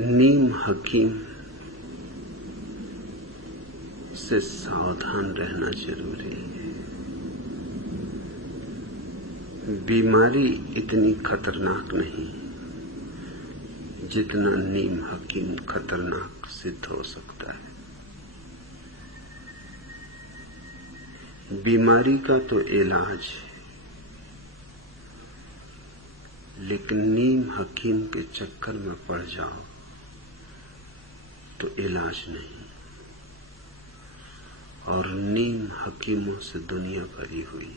नीम हकीम से सावधान रहना जरूरी है। बीमारी इतनी खतरनाक नहीं जितना नीम हकीम खतरनाक सिद्ध हो सकता है। बीमारी का तो इलाज है, लेकिन नीम हकीम के चक्कर में पड़ जाओ तो इलाज नहीं। और नीम हकीमों से दुनिया भरी हुई।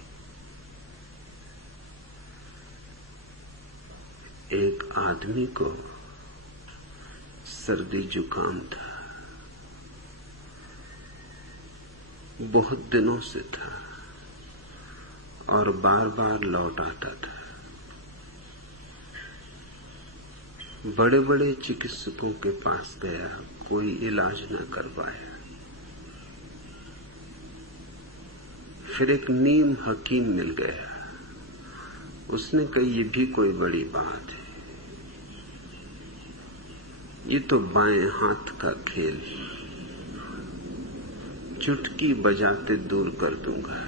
एक आदमी को सर्दी जुकाम था, बहुत दिनों से था और बार बार लौट आता था। बड़े बड़े चिकित्सकों के पास गया, कोई इलाज न कर पाया। फिर एक नीम हकीम मिल गया। उसने कहा, ये भी कोई बड़ी बात है, ये तो बाएं हाथ का खेल, चुटकी बजाते दूर कर दूंगा।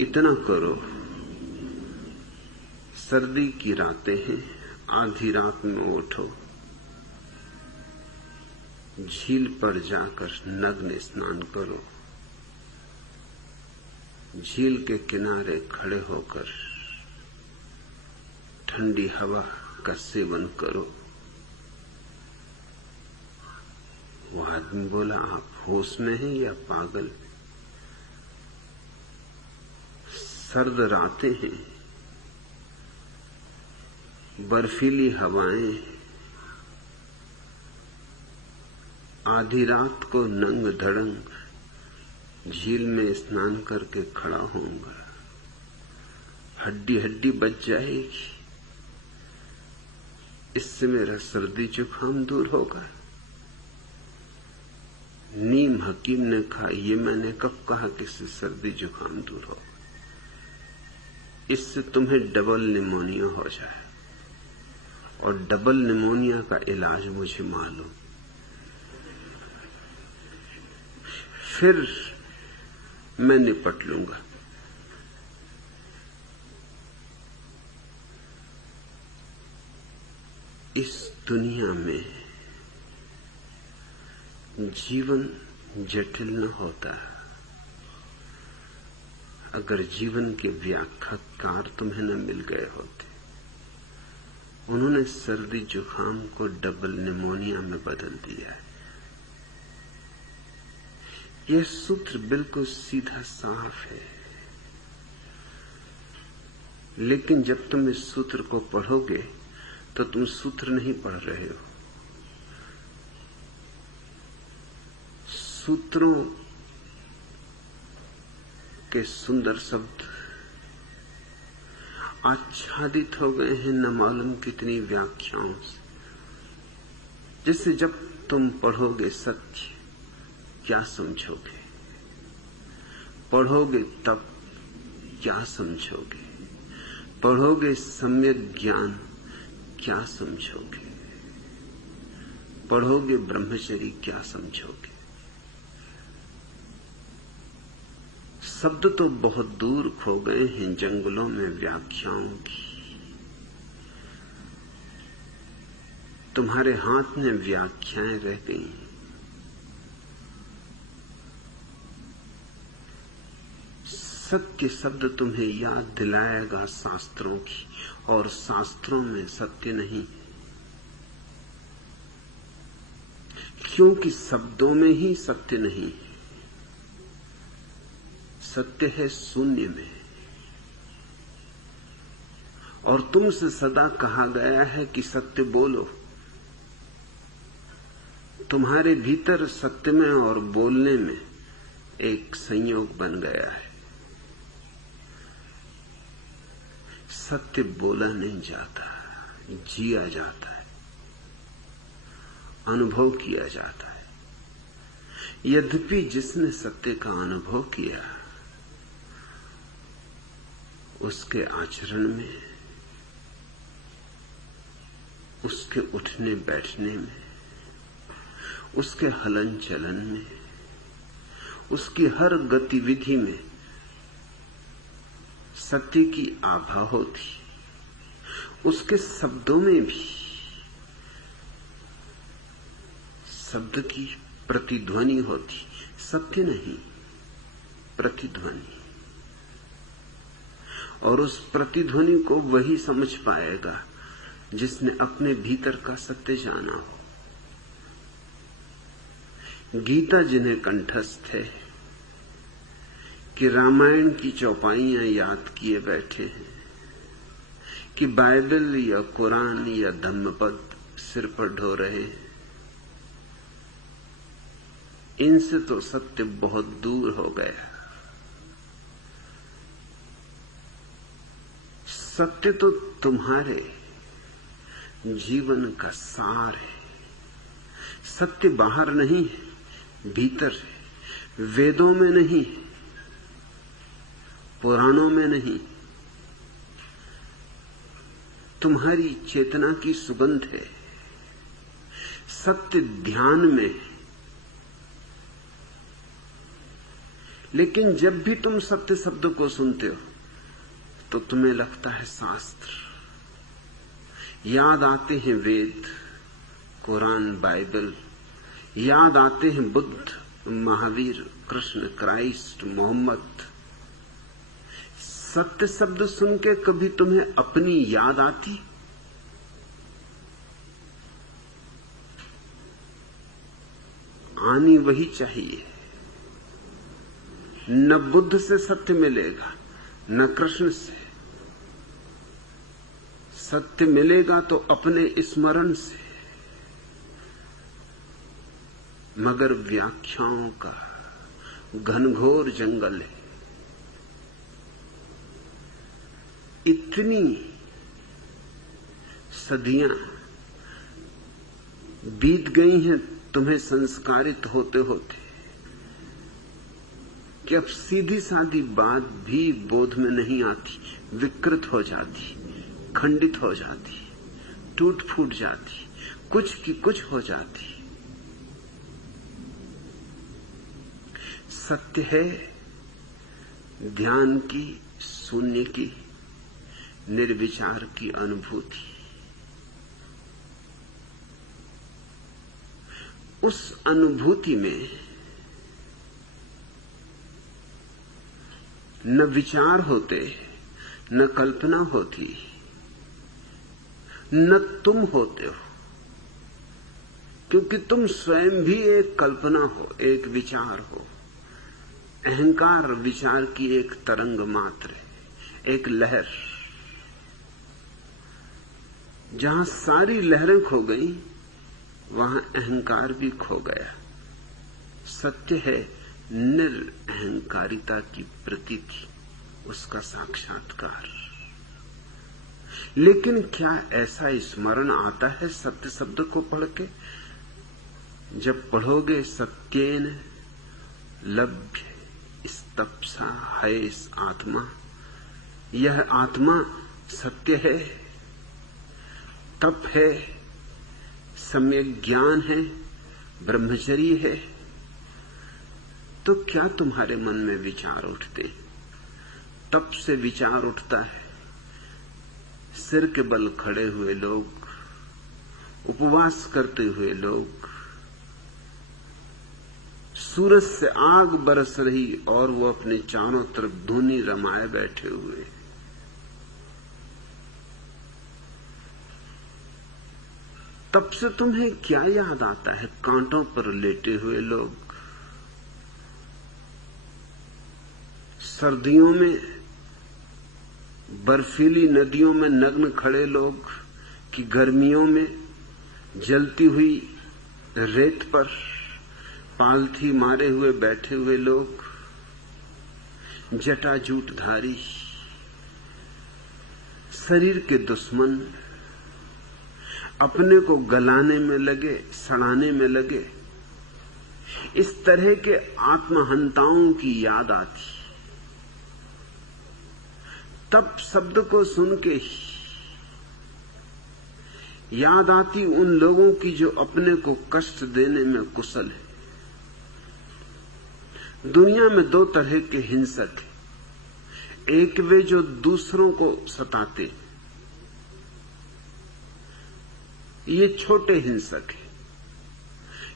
इतना करो, सर्दी की रातें हैं, आधी रात में उठो, झील पर जाकर नग्न स्नान करो, झील के किनारे खड़े होकर ठंडी हवा का सेवन करो। वो आदमी बोला, आप होश में हैं या पागल? सर्द रातें हैं, बर्फीली हवाएं, आधी रात को नंग धड़ंग झील में स्नान करके खड़ा होऊंगा, हड्डी हड्डी बच जाएगी, इससे मेरा सर्दी जुकाम दूर होगा। नीम हकीम ने कहा, ये मैंने कब कहा कि इससे सर्दी जुकाम दूर हो? इससे तुम्हें डबल निमोनिया हो जाए, और डबल निमोनिया का इलाज मुझे मालूम। फिर मैं निपट लूंगा। इस दुनिया में जीवन जटिल न होता अगर जीवन के व्याख्याकार तुम्हें न मिल गए होते। उन्होंने सर्दी जुकाम को डबल निमोनिया में बदल दिया है। यह सूत्र बिल्कुल सीधा साफ है, लेकिन जब तुम इस सूत्र को पढ़ोगे तो तुम सूत्र नहीं पढ़ रहे हो। सूत्रों के सुंदर शब्द आच्छादित हो गए हैं न मालूम कितनी व्याख्याओं से। जैसे जब तुम पढ़ोगे सत्य, क्या समझोगे? पढ़ोगे तब क्या समझोगे? पढ़ोगे सम्यक ज्ञान, क्या समझोगे? पढ़ोगे ब्रह्मचर्य, क्या समझोगे? शब्द तो बहुत दूर खो गए हैं जंगलों में व्याख्याओं की। तुम्हारे हाथ में व्याख्याएं रह गई। सत्य शब्द तुम्हें याद दिलाएगा शास्त्रों की, और शास्त्रों में सत्य नहीं, क्योंकि शब्दों में ही सत्य नहीं है। सत्य है शून्य में। और तुमसे सदा कहा गया है कि सत्य बोलो। तुम्हारे भीतर सत्य में और बोलने में एक संयोग बन गया है। सत्य बोला नहीं जाता, जिया जाता है, अनुभव किया जाता है। यद्यपि जिसने सत्य का अनुभव किया, उसके आचरण में उसके उठने बैठने में, उसके हलन चलन में, उसकी हर गतिविधि में सत्य की आभा होती। उसके शब्दों में भी शब्द की प्रतिध्वनि होती, सत्य नहीं, प्रतिध्वनि। और उस प्रतिध्वनि को वही समझ पाएगा जिसने अपने भीतर का सत्य जाना हो। गीता जिन्हें कंठस्थ है कि रामायण की चौपाइयां याद किए बैठे हैं, कि बाइबल या कुरान या धम्मपद सिर पर ढो रहे हैं, इनसे तो सत्य बहुत दूर हो गया। सत्य तो तुम्हारे जीवन का सार है। सत्य बाहर नहीं है, भीतर है। वेदों में नहीं, पुराणों में नहीं, तुम्हारी चेतना की सुगंध है। सत्य ध्यान में है। लेकिन जब भी तुम सत्य शब्द को सुनते हो तो तुम्हें लगता है शास्त्र, याद आते हैं वेद, कुरान, बाइबल, याद आते हैं बुद्ध, महावीर, कृष्ण, क्राइस्ट, मोहम्मद। सत्य शब्द सुन के कभी तुम्हें अपनी याद आती? आनी वही चाहिए। न बुद्ध से सत्य मिलेगा, न कृष्ण से। सत्य मिलेगा तो अपने स्मरण से। मगर व्याख्याओं का घनघोर जंगल है। इतनी सदियां बीत गई हैं तुम्हें संस्कारित होते होते कि अब सीधी सादी बात भी बोध में नहीं आती, विकृत हो जाती, खंडित हो जाती, टूट फूट जाती, कुछ की कुछ हो जाती। सत्य है ध्यान की, शून्य की, निर्विचार की अनुभूति। उस अनुभूति में न विचार होते, न कल्पना होती, न तुम होते हो, क्योंकि तुम स्वयं भी एक कल्पना हो, एक विचार हो। अहंकार विचार की एक तरंग मात्र है, एक लहर। जहां सारी लहरें खो गई, वहां अहंकार भी खो गया। सत्य है निरअहंकारिता की प्रतीति, उसका साक्षात्कार। लेकिन क्या ऐसा स्मरण आता है सत्य शब्द को पढ़ के? जब पढ़ोगे सत्येन लभ्य स्तप्सा हैस आत्मा, यह आत्मा सत्य है, तप है, सम्यक ज्ञान है, ब्रह्मचर्य है, तो क्या तुम्हारे मन में विचार उठते? तप से विचार उठता है। सिर के बल खड़े हुए लोग, उपवास करते हुए लोग, सूरज से आग बरस रही और वो अपने चारों तरफ धूनी रमाए बैठे हुए। तब से तुम्हें क्या याद आता है? कांटों पर लेटे हुए लोग, सर्दियों में बर्फीली नदियों में नग्न खड़े लोग, कि गर्मियों में जलती हुई रेत पर पालथी मारे हुए बैठे हुए लोग, जटाजूटधारी, शरीर के दुश्मन, अपने को गलाने में लगे, सड़ाने में लगे, इस तरह के आत्महंताओं की याद आती। तप शब्द को सुन के ही याद आती उन लोगों की जो अपने को कष्ट देने में कुशल है। दुनिया में दो तरह के हिंसक हैं। एक वे जो दूसरों को सताते, ये छोटे हिंसक हैं,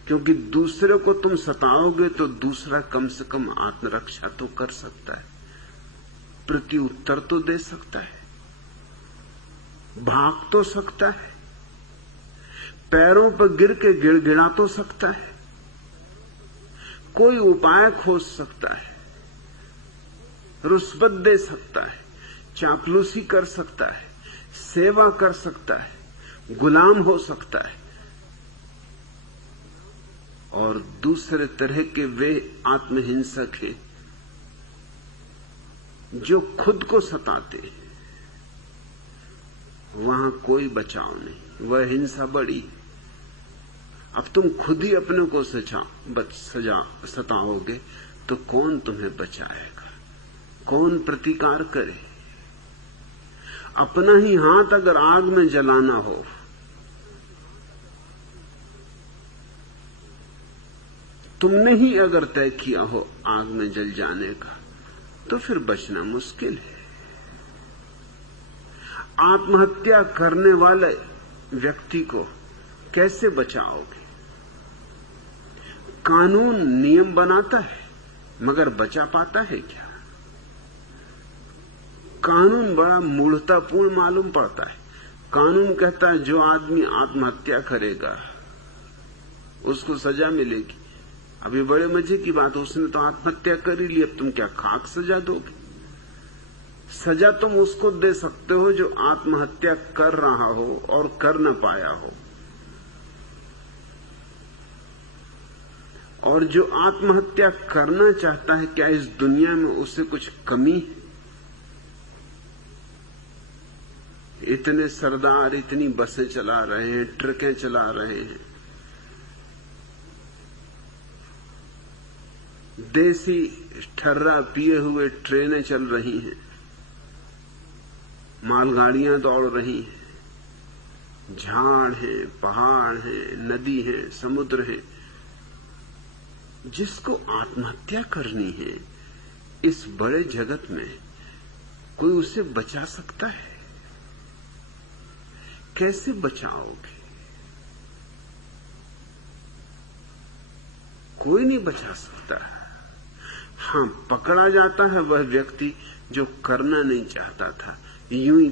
क्योंकि दूसरे को तुम सताओगे तो दूसरा कम से कम आत्मरक्षा तो कर सकता है, प्रति उत्तर तो दे सकता है, भाग तो सकता है, पैरों पर गिर के गिड़गिड़ा तो सकता है, कोई उपाय खोज सकता है, रुस्वत दे सकता है, चापलूसी कर सकता है, सेवा कर सकता है, गुलाम हो सकता है। और दूसरे तरह के वे आत्महिंसक हैं जो खुद को सताते हैं। वहां कोई बचाव नहीं, वह हिंसा बड़ी। अब तुम खुद ही अपने को सताओगे तो कौन तुम्हें बचाएगा, कौन प्रतिकार करे? अपना ही हाथ अगर आग में जलाना हो तुमने ही अगर तय किया हो आग में जल जाने का, तो फिर बचना मुश्किल है। आत्महत्या करने वाले व्यक्ति को कैसे बचाओगे? कानून नियम बनाता है मगर बचा पाता है क्या? कानून बड़ा मूढ़तापूर्ण मालूम पड़ता है। कानून कहता है जो आदमी आत्महत्या करेगा उसको सजा मिलेगी। अभी बड़े मजे की बात, उसने तो आत्महत्या कर ही ली, अब तुम क्या खाक सजा दोगे? सजा तुम उसको दे सकते हो जो आत्महत्या कर रहा हो और कर न पाया हो, और जो आत्महत्या करना चाहता है, क्या इस दुनिया में उससे कुछ कमी है? इतने सरदार इतनी बसें चला रहे हैं, ट्रकें चला रहे हैं, देसी ठर्रा पिए हुए ट्रेनें चल रही हैं, मालगाड़ियां दौड़ रही हैं, झाड़ हैं, पहाड़ हैं, नदी है, समुद्र है। जिसको आत्महत्या करनी है इस बड़े जगत में कोई उसे बचा सकता है? कैसे बचाओगे? कोई नहीं बचा सकता। हां, पकड़ा जाता है वह व्यक्ति जो करना नहीं चाहता था, यूं ही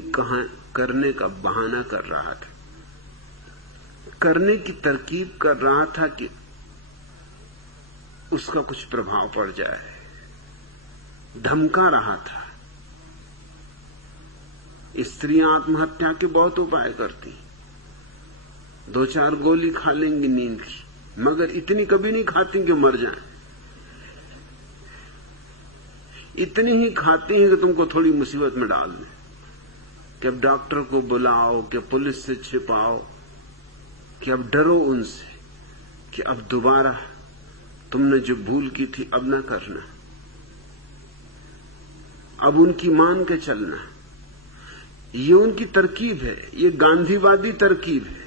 करने का बहाना कर रहा था, करने की तरकीब कर रहा था कि उसका कुछ प्रभाव पड़ जाए, धमका रहा था। स्त्रियां आत्महत्या के बहुत उपाय करती, 2-4 गोली खा लेंगी नींद की, मगर इतनी कभी नहीं खाती कि मर जाएं। इतनी ही खाती हैं कि तुमको थोड़ी मुसीबत में डाल दें, कि अब डॉक्टर को बुलाओ, कि पुलिस से छिपाओ, कि अब डरो उनसे, कि अब दोबारा तुमने जो भूल की थी अब ना करना, अब उनकी मान के चलना। ये उनकी तरकीब है, ये गांधीवादी तरकीब है,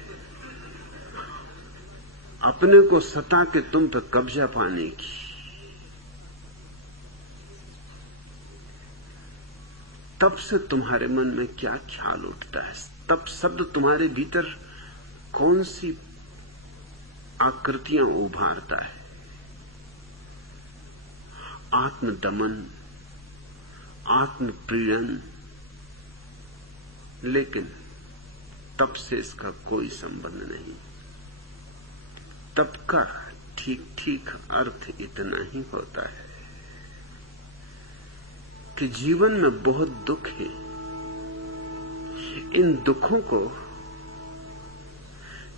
अपने को सता के तुम पे कब्जा पाने की। तब से तुम्हारे मन में क्या ख्याल उठता है? तब शब्द तुम्हारे भीतर कौन सी आकृतियां उभारता है? आत्मदमन, आत्मप्रीड़न, लेकिन तब से इसका कोई संबंध नहीं। तब का ठीक ठीक अर्थ इतना ही होता है कि जीवन में बहुत दुख है, इन दुखों को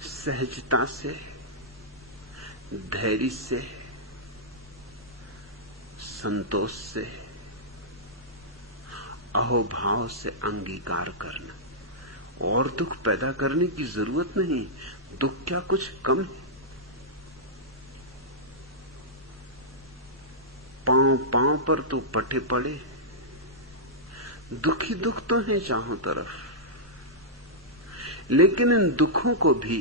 सहजता से, धैर्य से, संतोष से, अहोभाव से अंगीकार करना, और दुख पैदा करने की जरूरत नहीं। दुख क्या कुछ कम है? पांव पांव पर तो पटे पड़े, दुखी दुख तो है चारों तरफ। लेकिन इन दुखों को भी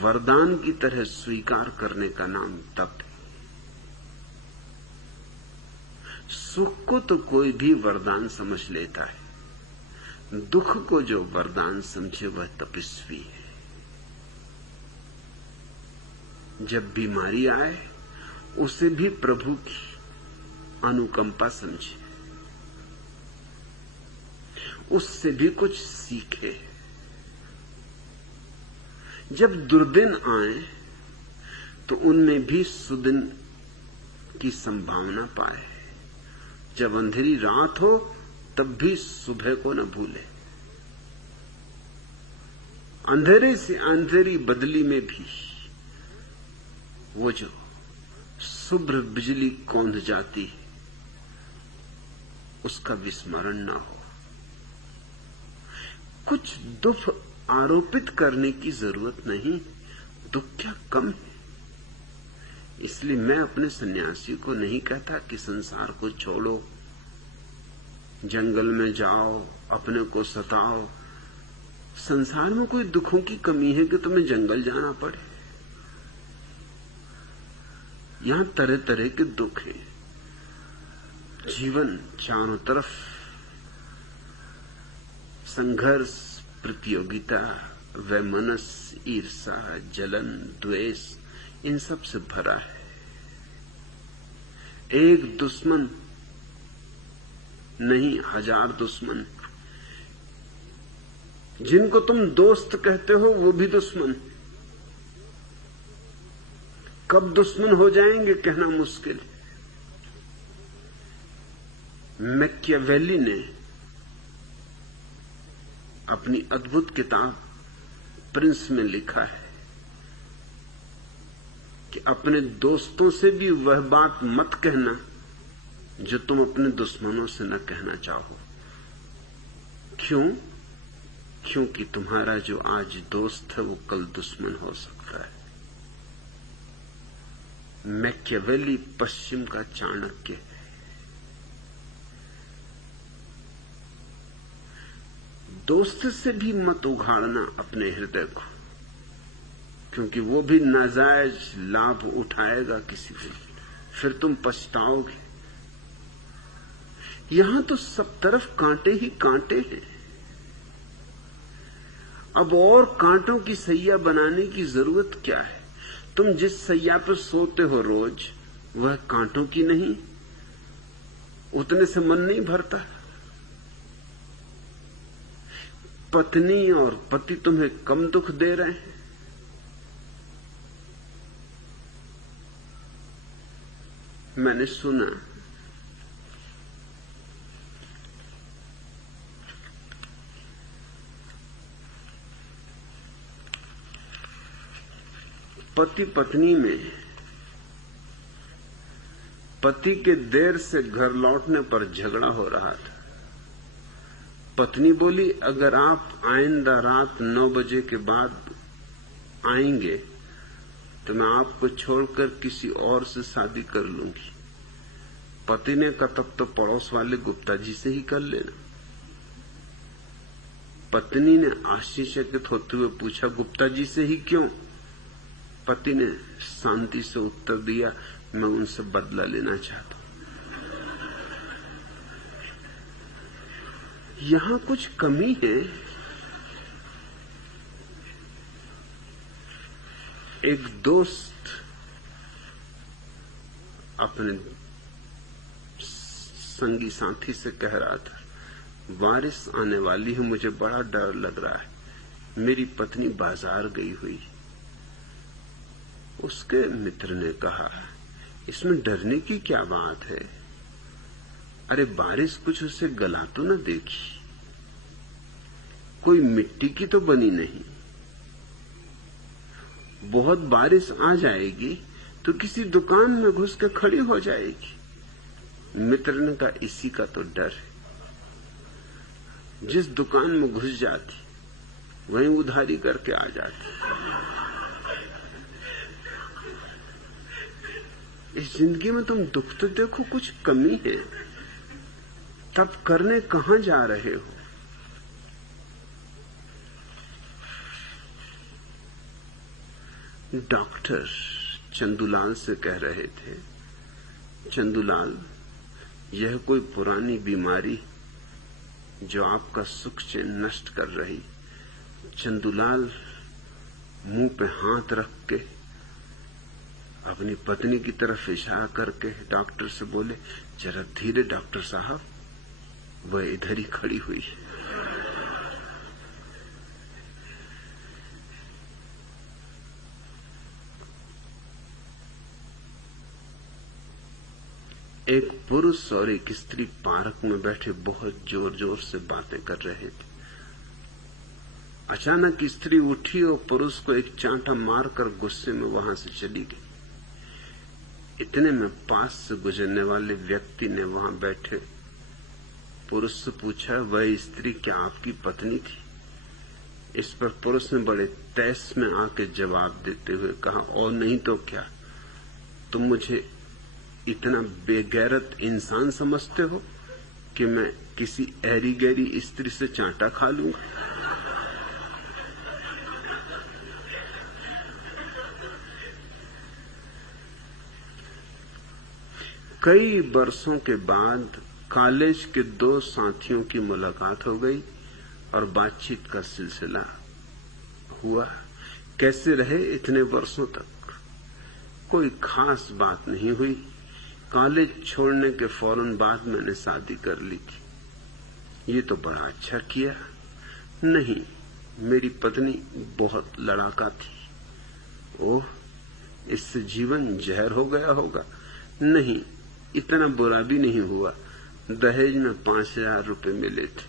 वरदान की तरह स्वीकार करने का नाम तप है। सुख को तो कोई भी वरदान समझ लेता है, दुख को जो वरदान समझे वह तपस्वी है। जब बीमारी आए उसे भी प्रभु की अनुकंपा समझे, उससे भी कुछ सीखे। जब दुर्दिन आए तो उनमें भी सुदिन की संभावना पाए। जब अंधेरी रात हो तब भी सुबह को न भूले। अंधेरे से अंधेरी बदली में भी वो जो शुभ्र बिजली कौंध जाती है उसका विस्मरण ना हो। कुछ दुख आरोपित करने की जरूरत नहीं, दुख क्या कम है। इसलिए मैं अपने सन्यासी को नहीं कहता कि संसार को छोड़ो, जंगल में जाओ, अपने को सताओ। संसार में कोई दुखों की कमी है कि तुम्हें जंगल जाना पड़े? यहां तरह तरह के दुख हैं। जीवन चारों तरफ संघर्ष, प्रतियोगिता, वैमनस्य, ईर्षा, जलन, द्वेष, इन सब से भरा है। एक दुश्मन नहीं, हजार दुश्मन। जिनको तुम दोस्त कहते हो वो भी दुश्मन। कब दुश्मन हो जाएंगे कहना मुश्किल है। मैकियावेली ने अपनी अद्भुत किताब प्रिंस में लिखा है कि अपने दोस्तों से भी वह बात मत कहना जो तुम अपने दुश्मनों से न कहना चाहो। क्यों? क्योंकि तुम्हारा जो आज दोस्त है वो कल दुश्मन हो सकता है। मैकियावेली पश्चिम का चाणक्य है। दोस्त से भी मत उघाड़ना अपने हृदय को, क्योंकि वो भी नाजायज लाभ उठाएगा किसी भी, फिर तुम पछताओगे। यहां तो सब तरफ कांटे ही कांटे हैं। अब और कांटों की सैया बनाने की जरूरत क्या है? तुम जिस सैया पर सोते हो रोज वह कांटों की नहीं, उतने से मन नहीं भरता। पत्नी और पति तुम्हें कम दुख दे रहे हैं। मैंने सुना पति पत्नी में पति के देर से घर लौटने पर झगड़ा हो रहा था। पत्नी बोली, अगर आप आइंदा रात 9 बजे के बाद आएंगे तो मैं आपको छोड़कर किसी और से शादी कर लूंगी। पति ने कहा, तब तो पड़ोस वाले गुप्ता जी से ही कर लेना। पत्नी ने आश्चर्यचकित होते हुए पूछा, गुप्ता जी से ही क्यों? पति ने शांति से उत्तर दिया, मैं उनसे बदला लेना चाहता हूं। यहां कुछ कमी है। एक दोस्त अपने संगी साथी से कह रहा था, बारिश आने वाली है, मुझे बड़ा डर लग रहा है, मेरी पत्नी बाजार गई हुई। उसके मित्र ने कहा, इसमें डरने की क्या बात है? अरे बारिश कुछ उसे गला तो न देखी, कोई मिट्टी की तो बनी नहीं। बहुत बारिश आ जाएगी तो किसी दुकान में घुस के खड़ी हो जाएगी। मित्र ने कहा, इसी का तो डर है। जिस दुकान में घुस जाती वहीं उधारी करके आ जाती। इस जिंदगी में तुम दुख तो देखो, कुछ कमी है, तब करने कहां जा रहे हो? डॉक्टर चंदूलाल से कह रहे थे, चंदूलाल, यह कोई पुरानी बीमारी जो आपका सुख चैन नष्ट कर रही। चंदूलाल मुंह पे हाथ रख के अपनी पत्नी की तरफ इशारा करके डॉक्टर से बोले, जरा धीरे डॉक्टर साहब। वह इधर ही खड़ी हुई। एक पुरुष और एक स्त्री पार्क में बैठे बहुत जोर जोर से बातें कर रहे थे। अचानक स्त्री उठी और पुरुष को एक चांटा मारकर गुस्से में वहां से चली गई। इतने में पास से गुजरने वाले व्यक्ति ने वहां बैठे पुरुष से पूछा, वह स्त्री क्या आपकी पत्नी थी? इस पर पुरुष ने बड़े तैस में आके जवाब देते हुए कहा, और नहीं तो क्या, तुम मुझे इतना बेगैरत इंसान समझते हो कि मैं किसी ऐरी गैरी स्त्री से चांटा खा लूंगा? कई वर्षों के बाद कॉलेज के दो साथियों की मुलाकात हो गई और बातचीत का सिलसिला हुआ। कैसे रहे इतने वर्षों तक? कोई खास बात नहीं हुई। कॉलेज छोड़ने के फौरन बाद मैंने शादी कर ली थी। ये तो बड़ा अच्छा किया। नहीं, मेरी पत्नी बहुत लड़ाका थी। ओह, इससे जीवन जहर हो गया होगा। नहीं, इतना बुरा भी नहीं हुआ। दहेज में 5,000 रुपए मिले थे,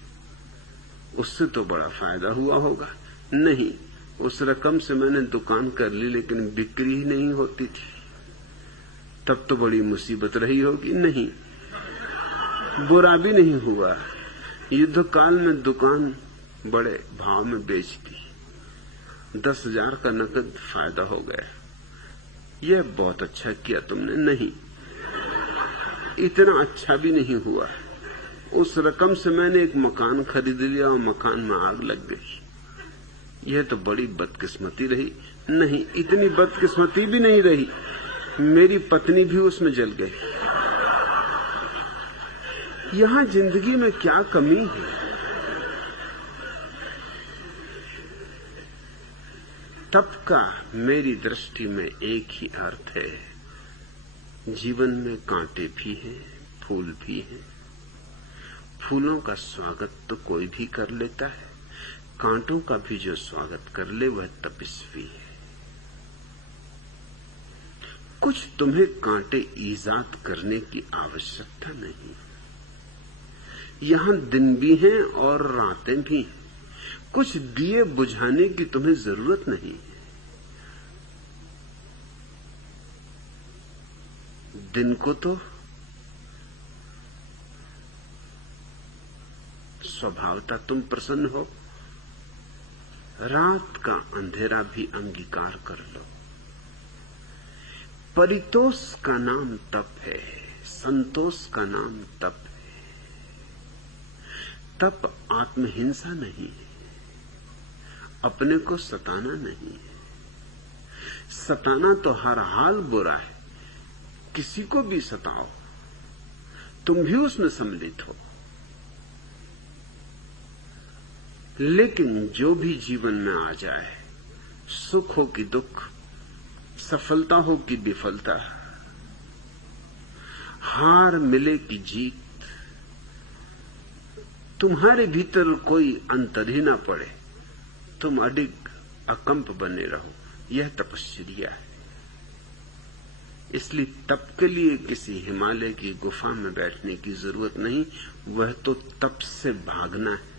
उससे तो बड़ा फायदा हुआ होगा। नहीं, उस रकम से मैंने दुकान कर ली, लेकिन बिक्री ही नहीं होती थी, तब तो बड़ी मुसीबत रही होगी। नहीं, बुरा भी नहीं हुआ। युद्ध काल में दुकान बड़े भाव में बेच दी, 10,000 का नकद फायदा हो गया। यह बहुत अच्छा किया तुमने। नहीं, इतना अच्छा भी नहीं हुआ। उस रकम से मैंने एक मकान खरीद लिया और मकान में आग लग गई। यह तो बड़ी बदकिस्मती रही। नहीं, इतनी बदकिस्मती भी नहीं रही, मेरी पत्नी भी उसमें जल गई। यहां जिंदगी में क्या कमी है? तप का मेरी दृष्टि में एक ही अर्थ है, जीवन में कांटे भी हैं, फूल भी हैं। फूलों का स्वागत तो कोई भी कर लेता है, कांटों का भी जो स्वागत कर ले वह तपस्वी है। कुछ तुम्हें कांटे ईजाद करने की आवश्यकता नहीं। यहां दिन भी हैं और रातें भी हैं। कुछ दिए बुझाने की तुम्हें जरूरत नहीं। दिन को तो स्वभावतः तुम प्रसन्न हो, रात का अंधेरा भी अंगीकार कर लो। परितोष का नाम तप है, संतोष का नाम तप है। तप आत्महिंसा नहीं है, अपने को सताना नहीं है। सताना तो हर हाल बुरा है, किसी को भी सताओ, तुम भी उसमें सम्मिलित हो। लेकिन जो भी जीवन में आ जाए, सुख हो कि दुख, सफलता हो कि विफलता, हार मिले कि जीत, तुम्हारे भीतर कोई अंतर ही ना पड़े, तुम अडिग अकंप बने रहो, यह तपस्या है। इसलिए तप के लिए किसी हिमालय की गुफा में बैठने की जरूरत नहीं, वह तो तप से भागना है।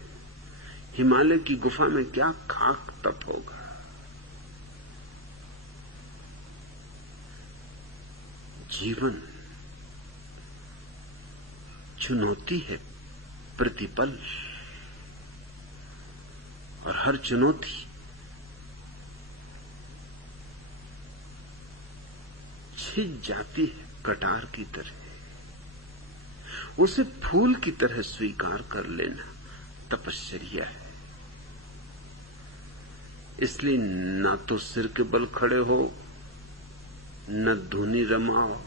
हिमालय की गुफा में क्या खाक तप होगा। जीवन चुनौती है, प्रतिपल, और हर चुनौती छिज जाती है कटार की तरह। उसे फूल की तरह स्वीकार कर लेना तपस्या है। इसलिए ना तो सिर के बल खड़े हो, न धुनी रमाओ,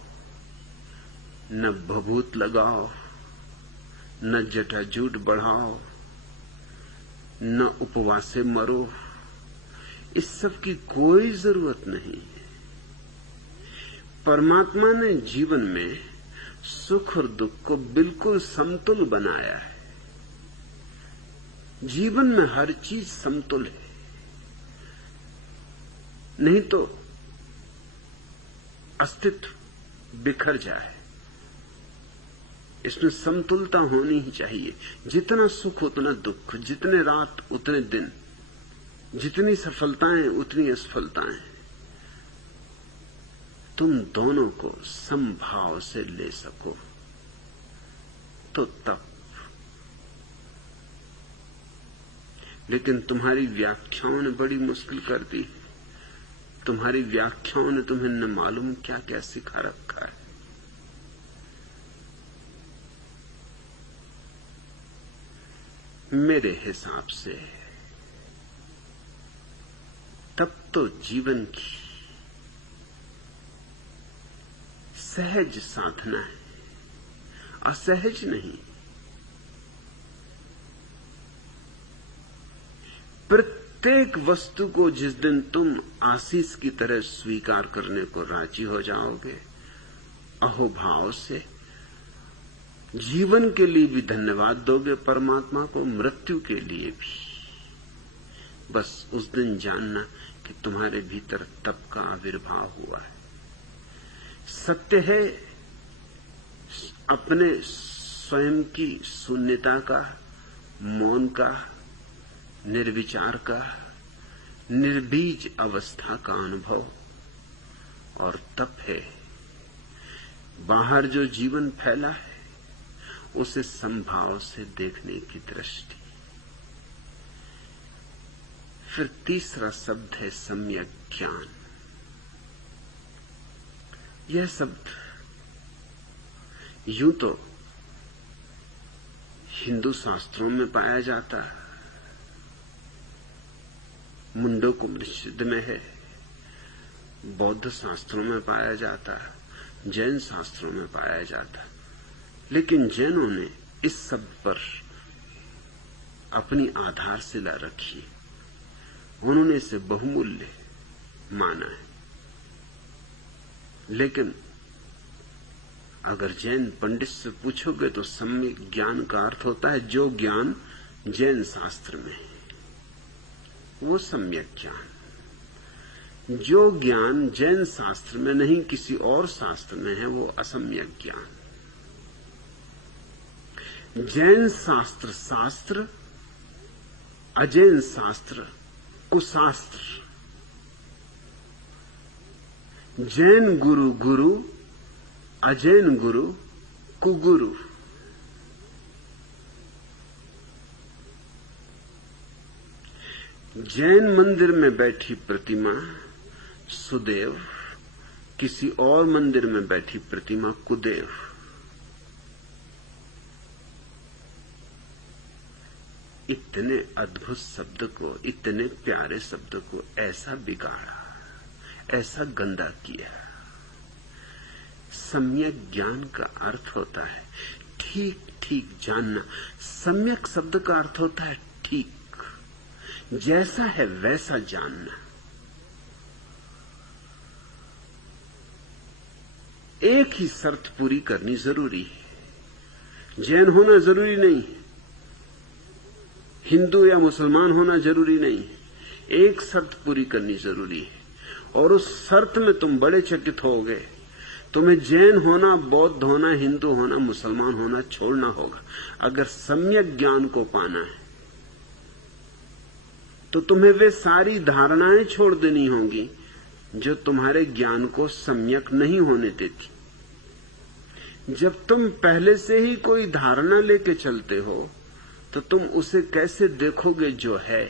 न भभूत लगाओ, न जटाजूट बढ़ाओ, न उपवासे मरो। इस सब की कोई जरूरत नहीं। परमात्मा ने जीवन में सुख और दुख को बिल्कुल समतुल बनाया है। जीवन में हर चीज समतुल है, नहीं तो अस्तित्व बिखर जाए। इसमें समतुलता होनी ही चाहिए। जितना सुख उतना दुख, जितने रात उतने दिन, जितनी सफलताएं उतनी असफलताएं। तुम दोनों को समभाव से ले सको तो तब। लेकिन तुम्हारी व्याख्याओं ने बड़ी मुश्किल कर दी। तुम्हारी व्याख्याओं ने तुम्हें न मालूम क्या क्या सिखा रखा है। मेरे हिसाब से तब तो जीवन की सहज साधना है, असहज नहीं। प्रत्येक वस्तु को जिस दिन तुम आशीष की तरह स्वीकार करने को राजी हो जाओगे, अहोभाव से जीवन के लिए भी धन्यवाद दोगे परमात्मा को, मृत्यु के लिए भी, बस उस दिन जानना कि तुम्हारे भीतर तप का आविर्भाव हुआ है। सत्य है अपने स्वयं की शून्यता का, मौन का, निर्विचार का, निर्बीज अवस्था का अनुभव। और तप है बाहर जो जीवन फैला है उसे संभाव से देखने की दृष्टि। फिर तीसरा शब्द है सम्यक ज्ञान। यह शब्द यूं तो हिंदू शास्त्रों में पाया जाता है, मुंडकोपनिषद में है, बौद्ध शास्त्रों में पाया जाता है, जैन शास्त्रों में पाया जाता है। लेकिन जैनों ने इस शब्द पर अपनी आधारशिला रखी। उन्होंने इसे बहुमूल्य माना है। लेकिन अगर जैन पंडित से पूछोगे तो सम्यक ज्ञान का अर्थ होता है जो ज्ञान जैन शास्त्र में है वो सम्यक ज्ञान। जो ज्ञान जैन शास्त्र में नहीं किसी और शास्त्र में है वो असम्यक ज्ञान। जैन शास्त्र शास्त्र, अजैन शास्त्र कुशास्त्र। जैन गुरु गुरु, अजैन गुरु कुगुरु। जैन मंदिर में बैठी प्रतिमा सुदेव, किसी और मंदिर में बैठी प्रतिमा कुदेव। इतने अद्भुत शब्द को, इतने प्यारे शब्द को ऐसा बिगाड़ा, ऐसा गंदा किया। सम्यक ज्ञान का अर्थ होता है ठीक ठीक जानना। सम्यक शब्द का अर्थ होता है ठीक, जैसा है वैसा जानना। एक ही शर्त पूरी करनी जरूरी है। जैन होना जरूरी नहीं, हिंदू या मुसलमान होना जरूरी नहीं। एक शर्त पूरी करनी जरूरी है और उस शर्त में तुम बड़े चकित होगे। तुम्हें जैन होना, बौद्ध होना, हिंदू होना, मुसलमान होना छोड़ना होगा। अगर सम्यक ज्ञान को पाना है तो तुम्हें वे सारी धारणाएं छोड़ देनी होंगी जो तुम्हारे ज्ञान को सम्यक नहीं होने देती। जब तुम पहले से ही कोई धारणा लेके चलते हो तो तुम उसे कैसे देखोगे जो है?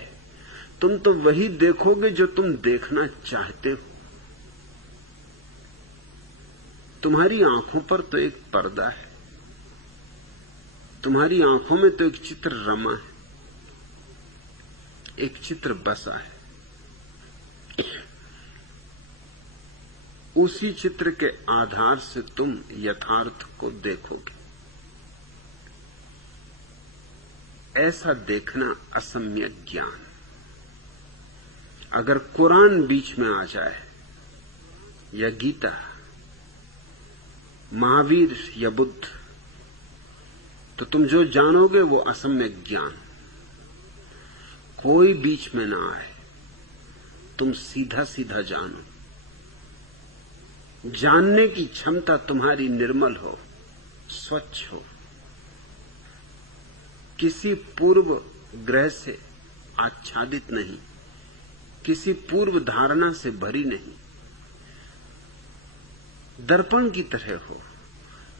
तुम तो वही देखोगे जो तुम देखना चाहते हो। तुम्हारी आंखों पर तो एक पर्दा है, तुम्हारी आंखों में तो एक चित्र रमा है, एक चित्र बसा है। उसी चित्र के आधार से तुम यथार्थ को देखोगे। ऐसा देखना असम्यक ज्ञान। अगर कुरान बीच में आ जाए या गीता, महावीर या बुद्ध, तो तुम जो जानोगे वो असम्यक ज्ञान। कोई बीच में ना आए, तुम सीधा सीधा जानो। जानने की क्षमता तुम्हारी निर्मल हो, स्वच्छ हो, किसी पूर्व ग्रह से आच्छादित नहीं, किसी पूर्व धारणा से भरी नहीं, दर्पण की तरह हो।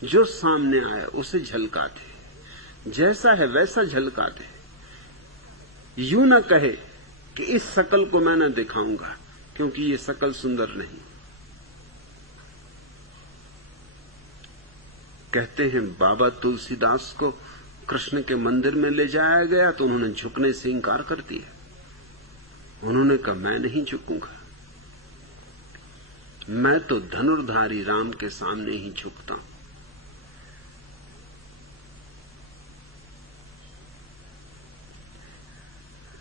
जो सामने आए उसे झलका दे, जैसा है वैसा झलका दे। यूं न कहे कि इस शकल को मैं न दिखाऊंगा क्योंकि ये शकल सुंदर नहीं। कहते हैं बाबा तुलसीदास को कृष्ण के मंदिर में ले जाया गया तो उन्होंने झुकने से इंकार कर दिया। उन्होंने कहा मैं नहीं झुकूंगा, मैं तो धनुर्धारी राम के सामने ही झुकता हूं।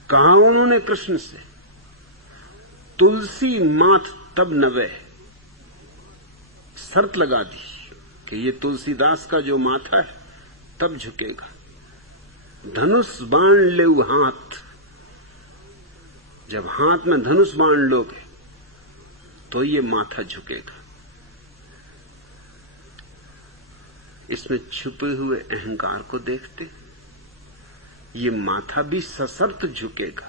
कहा उन्होंने कृष्ण से, तुलसी माथ तब नवे। शर्त लगा दी कि ये तुलसीदास का जो माथा है तब झुकेगा। धनुष बाण ले हाथ, जब हाथ में धनुष बाण लोगे तो ये माथा झुकेगा। इसमें छुपे हुए अहंकार को देखते, ये माथा भी सशर्त झुकेगा।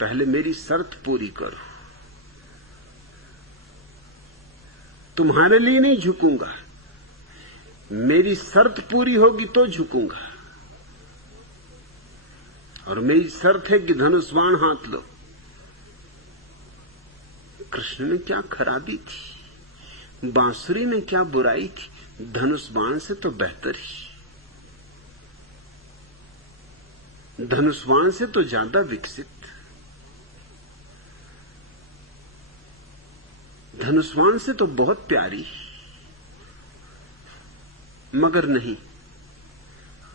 पहले मेरी शर्त पूरी करो। तुम्हारे लिए नहीं झुकूंगा, मेरी शर्त पूरी होगी तो झुकूंगा। और मेरी शर्त है कि धनुष बाण हाथ लो। कृष्ण में क्या खराबी थी, बांसुरी में क्या बुराई थी, धनुष बाण से तो बेहतर ही, धनुष बाण से तो ज्यादा विकसित। धनुष बाण से तो बहुत प्यारी, मगर नहीं,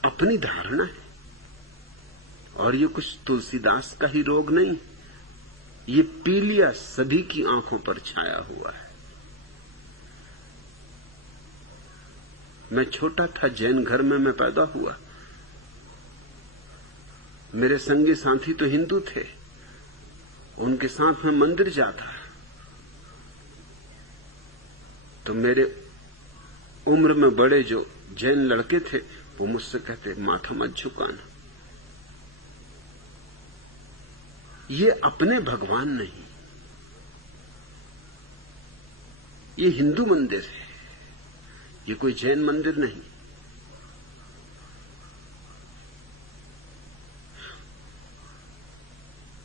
अपनी धारणा है। और ये कुछ तुलसीदास का ही रोग नहीं, ये पीलिया सभी की आंखों पर छाया हुआ है। मैं छोटा था, जैन घर में मैं पैदा हुआ। मेरे संगी साथी तो हिंदू थे, उनके साथ मैं मंदिर जाता। तो मेरे उम्र में बड़े जो जैन लड़के थे वो मुझसे कहते माथा मत झुकाना। ये अपने भगवान नहीं, ये हिंदू मंदिर है, ये कोई जैन मंदिर नहीं।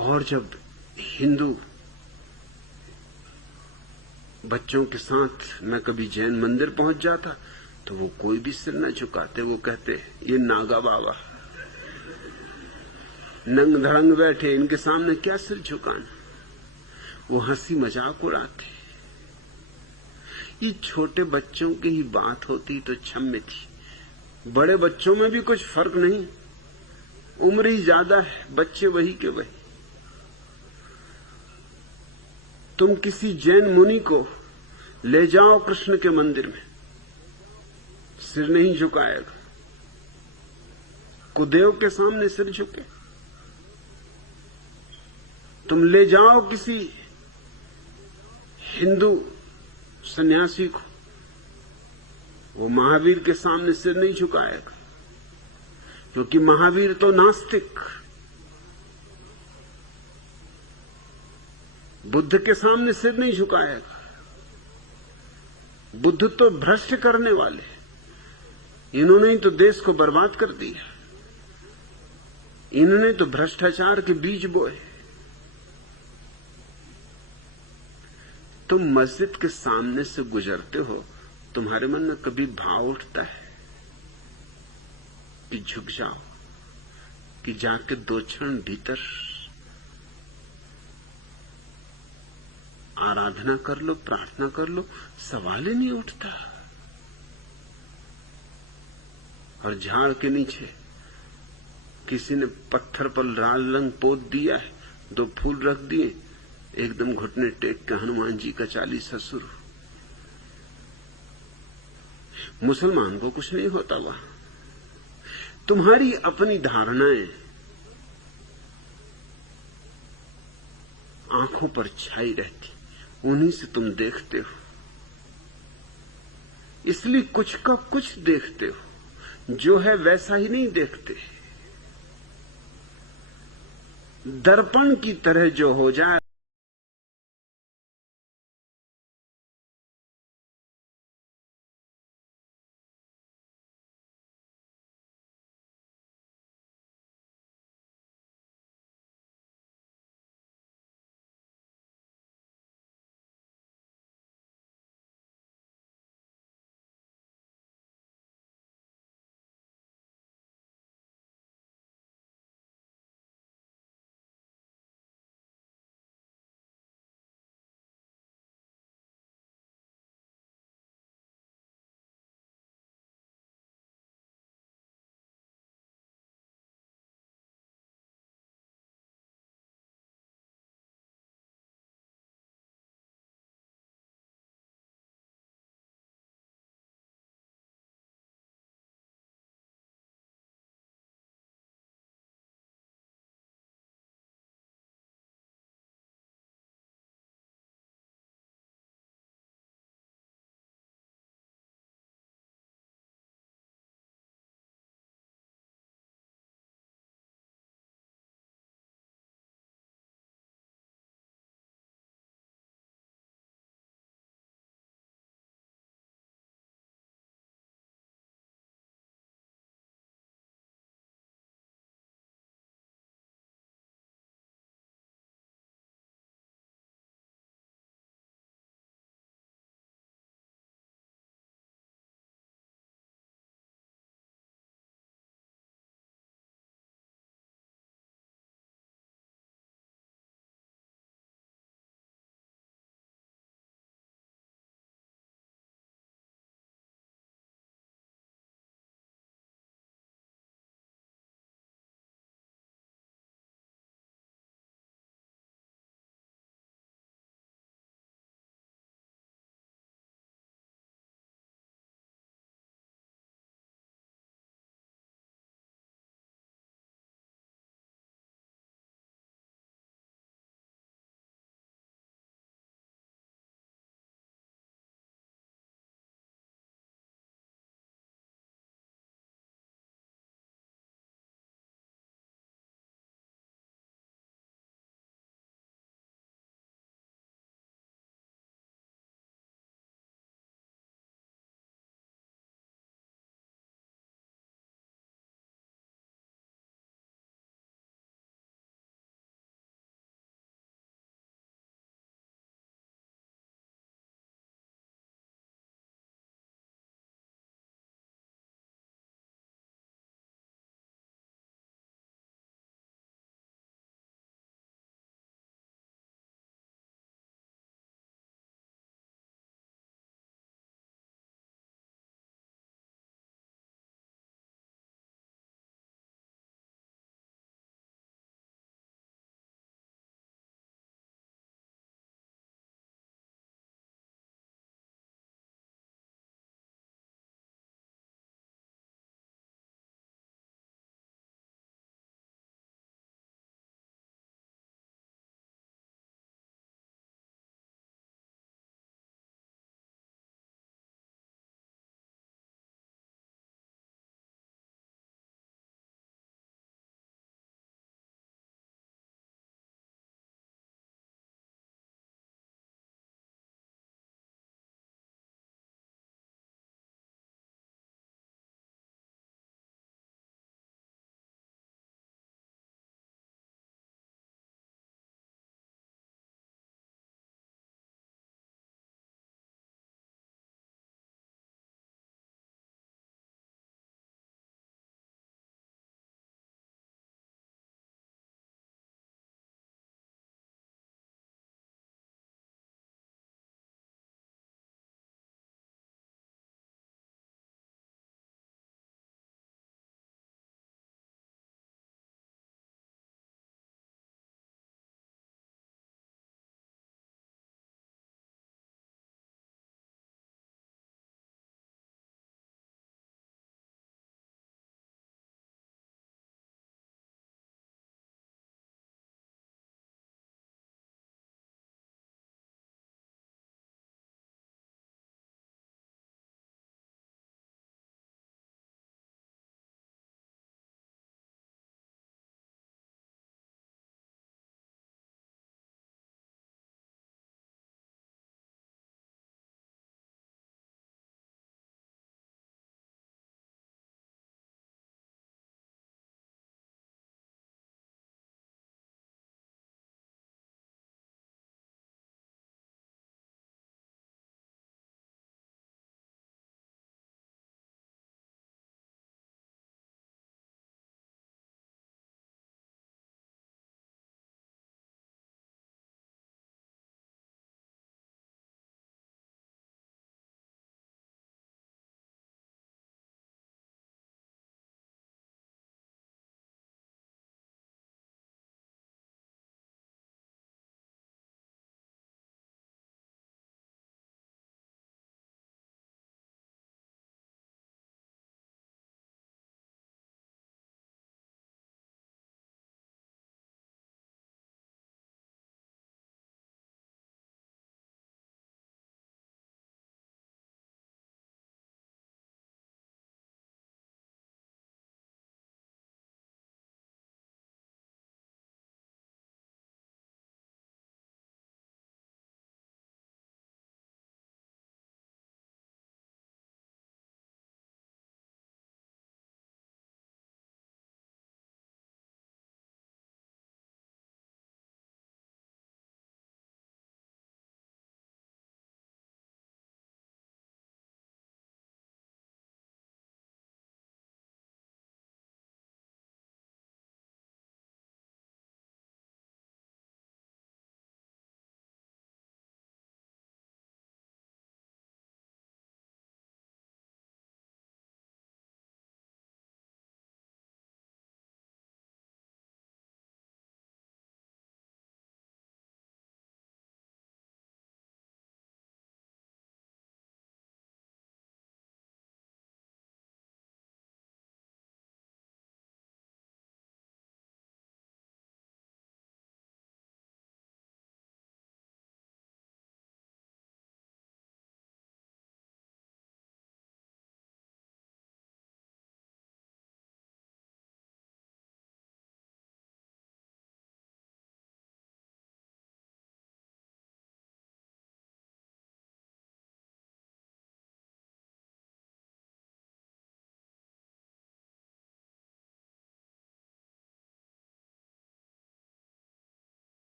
और जब हिंदू बच्चों के साथ मैं कभी जैन मंदिर पहुंच जाता तो वो कोई भी सिर न झुकाते। वो कहते ये नागा बाबा नंग धड़ंग बैठे, इनके सामने क्या सिर झुकाना। वो हंसी मजाक उड़ाते। ये छोटे बच्चों की ही बात होती तो क्षम्य थी, बड़े बच्चों में भी कुछ फर्क नहीं, उम्र ही ज्यादा है, बच्चे वही के वही। तुम किसी जैन मुनि को ले जाओ कृष्ण के मंदिर में, सिर नहीं झुकाएगा। कुदेव के सामने सिर झुके। तुम ले जाओ किसी हिंदू सन्यासी को, वो महावीर के सामने सिर नहीं झुकाएगा, क्योंकि महावीर तो नास्तिक। बुद्ध के सामने सिर नहीं झुकाएगा, बुद्ध तो भ्रष्ट करने वाले, इन्होंने ही तो देश को बर्बाद कर दिया, इन्होंने तो भ्रष्टाचार के बीज बोए। तुम मस्जिद के सामने से गुजरते हो, तुम्हारे मन में कभी भाव उठता है कि झुक जाओ, कि जाके 2 क्षण भीतर आराधना कर लो, प्रार्थना कर लो, सवाल ही नहीं उठता। और झाड़ के नीचे किसी ने पत्थर पर लाल रंग पोत दिया है, 2 फूल रख दिए, एकदम घुटने टेक के हनुमान जी का चालीसा शुरू। मुसलमान को कुछ नहीं होता वहां। तुम्हारी अपनी धारणाएं आंखों पर छाई रहती, उन्हीं से तुम देखते हो, इसलिए कुछ का कुछ देखते हो, जो है वैसा ही नहीं देखते। दर्पण की तरह जो हो जाए